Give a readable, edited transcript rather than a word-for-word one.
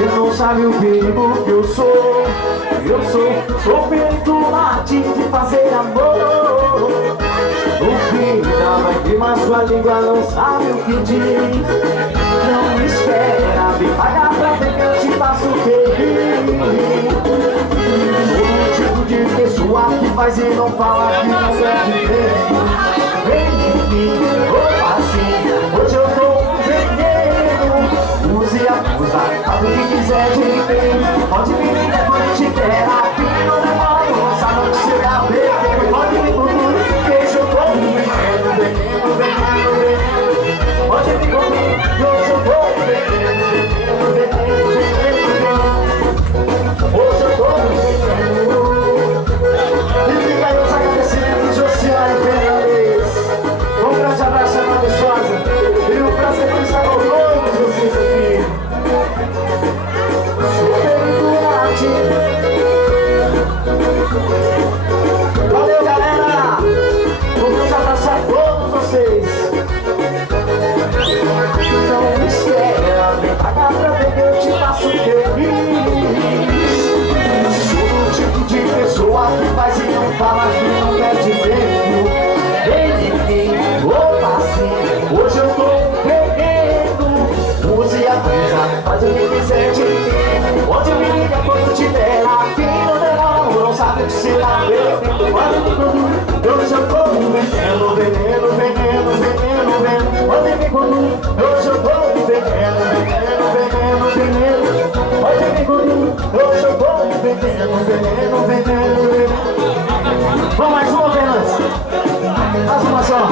Você não sabe o perigo que eu sou. Sou feito na arte de fazer amor. O vida vai vir, mas sua língua não sabe o que diz. Não espera me pagar pra ver que eu te faço feliz. Sou o tipo de pessoa que faz e não fala que não quer viver. Vem em mim, opa assim, hoje eu tô um veneno. Use e abusa, faz o que quiser de mim. Pode me ligar quando tiver aqui, não demora, sabe que você vai ver. Pode me comigo, que eu tô um veneno, veneno, veneno, veneno. Pode me comigo, que eu tô um veneno, veneno, veneno, veneno. Hoje eu tô um veneno. E fica aí os agradecimentos de Josiane Fernandes. Um grande abraço, Ana Viçosa. E o prazer de estar com todos vocês aqui. Valeu, galera! Um grande abraço a todos vocês. Não espera, vem pagar pra ver que eu te faço feliz. Sou o tipo de pessoa que faz e não fala que não quer de tempo. Vem em mim, opa assim, hoje eu tô perdendo. Use a brisa, faz o que quiser de mim. Onde me liga quando tiver aqui, não demora, não sabe o que se dá. Pode me conduzir, hoje eu tô um veneno, veneno, veneno, veneno, veneno. Pode me conduzir, hoje eu tô um veneno, veneno, veneno, veneno. Pode me conduzir, hoje eu tô um veneno, veneno, veneno, veneno. Vamos mais uma, Fernandes. Mais uma só.